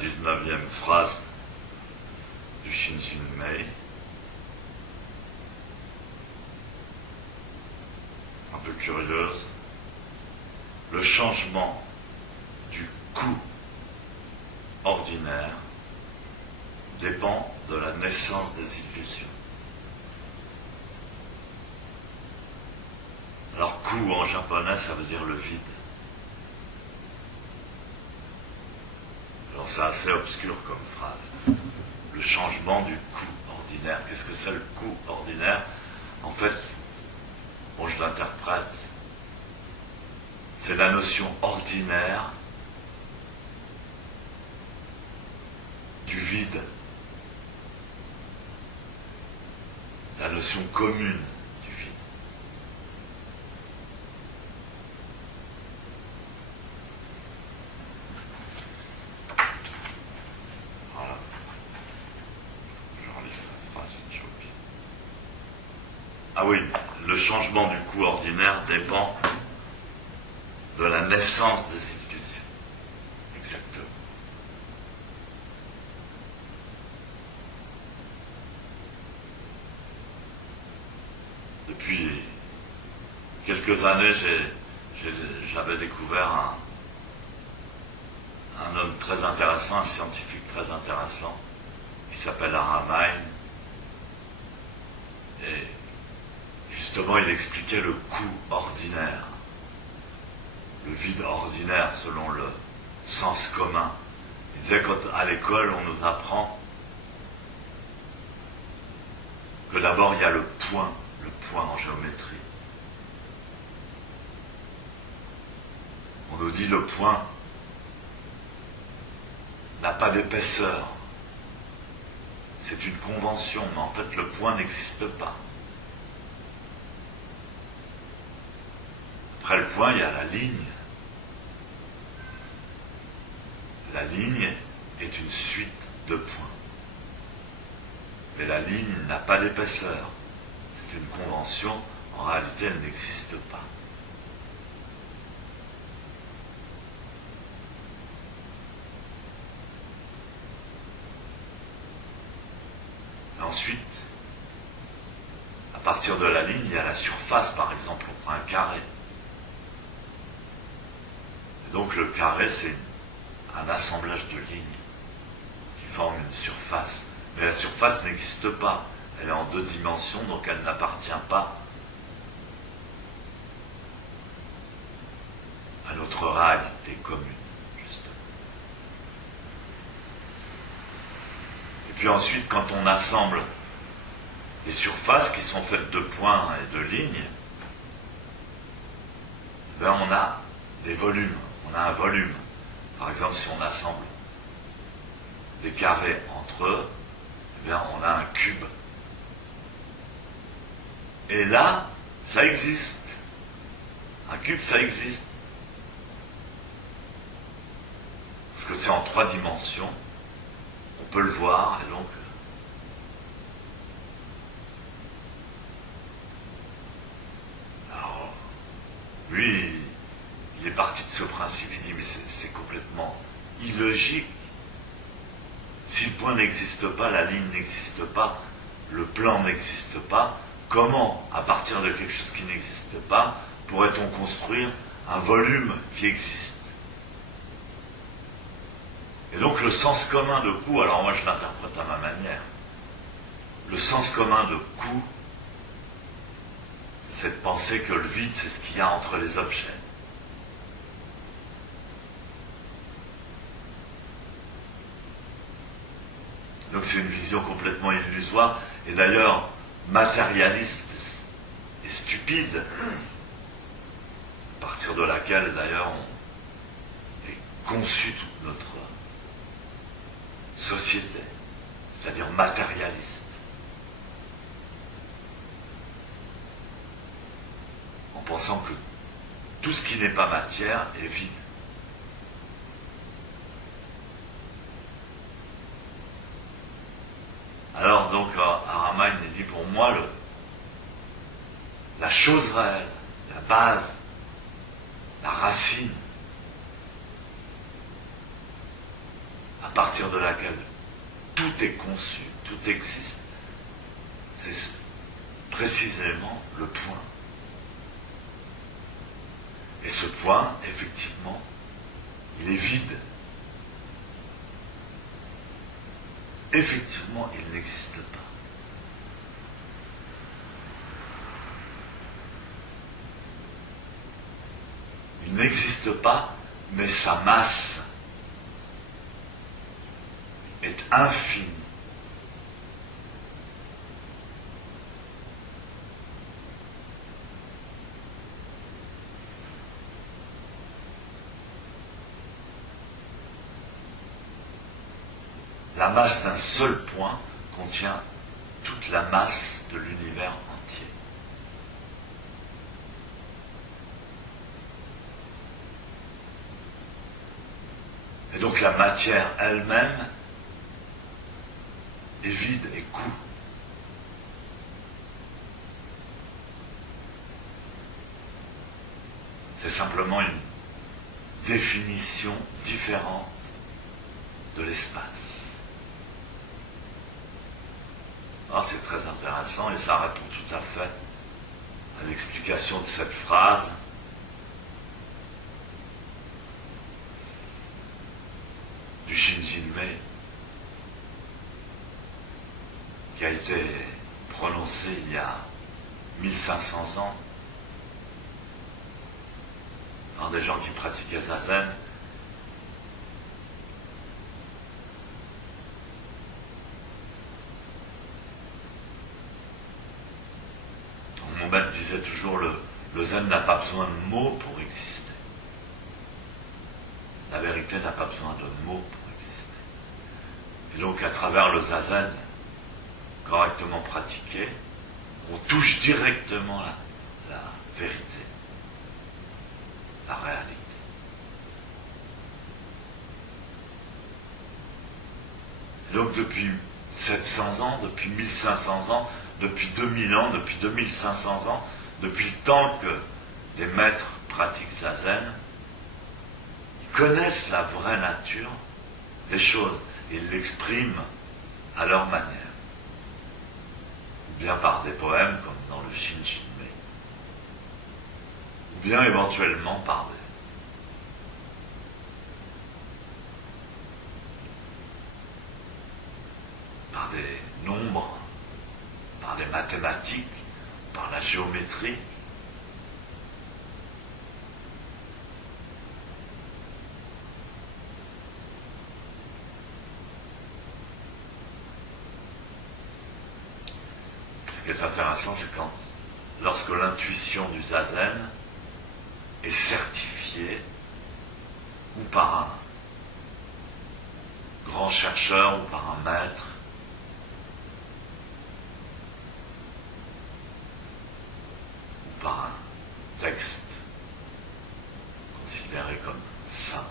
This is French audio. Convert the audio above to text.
19e phrase du Shinjin Mei. Un peu curieuse. Le changement du coup ordinaire dépend de la naissance des illusions. Alors, ku en japonais, ça veut dire le vide. Alors, c'est assez obscur comme phrase. Le changement du ku ordinaire. Qu'est-ce que c'est le ku ordinaire? En fait, bon, je l'interprète. C'est la notion ordinaire du vide. La notion commune du vide. Voilà. Je relis la phrase, j'ai oublié. Ah oui, le changement du coup ordinaire dépend de la naissance des illusions. Exactement. Depuis quelques années, j'avais découvert un homme très intéressant, un scientifique très intéressant, qui s'appelle Aramain. Et justement, il expliquait le coup ordinaire, le vide ordinaire selon le sens commun. Il disait qu'à l'école, on nous apprend que d'abord il y a le point en géométrie. On nous dit le point n'a pas d'épaisseur. C'est une convention, mais en fait le point n'existe pas. Après le point, il y a la ligne. La ligne est une suite de points. Mais la ligne n'a pas d'épaisseur. C'est une convention, en réalité elle n'existe pas. Et ensuite, à partir de la ligne, il y a la surface, par exemple, on prend un carré. Et donc le carré, c'est un assemblage de lignes qui forment une surface. Mais la surface n'existe pas. Elle est en 2 dimensions, donc elle n'appartient pas à notre réalité commune, justement. Et puis ensuite, quand on assemble des surfaces qui sont faites de points et de lignes, ben on a des volumes. On a un volume. Par exemple, si on assemble des carrés entre eux, eh bien, on a un cube. Et là, ça existe. Un cube, ça existe. Parce que c'est en 3 dimensions. On peut le voir, et donc... Alors, lui, il est parti de ce principe, il dit, mais c'est complètement illogique. Si le point n'existe pas, la ligne n'existe pas, le plan n'existe pas, comment, à partir de quelque chose qui n'existe pas, pourrait-on construire un volume qui existe? Et donc le sens commun de coup, alors moi je l'interprète à ma manière, le sens commun de coup, c'est de penser que le vide, c'est ce qu'il y a entre les objets. Donc c'est une vision complètement illusoire, et d'ailleurs matérialiste et stupide, à partir de laquelle d'ailleurs on est conçu toute notre société, c'est-à-dire matérialiste. En pensant que tout ce qui n'est pas matière est vide. Alors donc Aramain dit pour moi la chose réelle, la base, la racine, à partir de laquelle tout est conçu, tout existe, c'est précisément le point. Et ce point, effectivement, il est vide. Effectivement, il n'existe pas. Il n'existe pas, mais sa masse est infinie. La masse d'un seul point contient toute la masse de l'univers entier. Et donc la matière elle-même est vide et coût. C'est simplement une définition différente de l'espace. Ah, c'est très intéressant et ça répond tout à fait à l'explication de cette phrase. Du Shinjinmei qui a été prononcé il y a 1500 ans par des gens qui pratiquaient Zazen. Mon maître disait toujours le Zen n'a pas besoin de mots pour exister. La vérité n'a pas besoin de mots pour exister. Et donc à travers le Zazen, correctement pratiqué, on touche directement la vérité, la réalité. Et donc depuis 700 ans, depuis 1500 ans, depuis 2000 ans, depuis 2500 ans, depuis le temps que les maîtres pratiquent Zazen, ils connaissent la vraie nature des choses et ils l'expriment à leur manière. Ou bien par des poèmes comme dans le Shinjinmei. Ou bien éventuellement par des nombres, par les mathématiques, par la géométrie. Ce qui est intéressant, c'est lorsque l'intuition du Zazen est certifiée ou par un grand chercheur ou par un maître, ou par un texte considéré comme saint.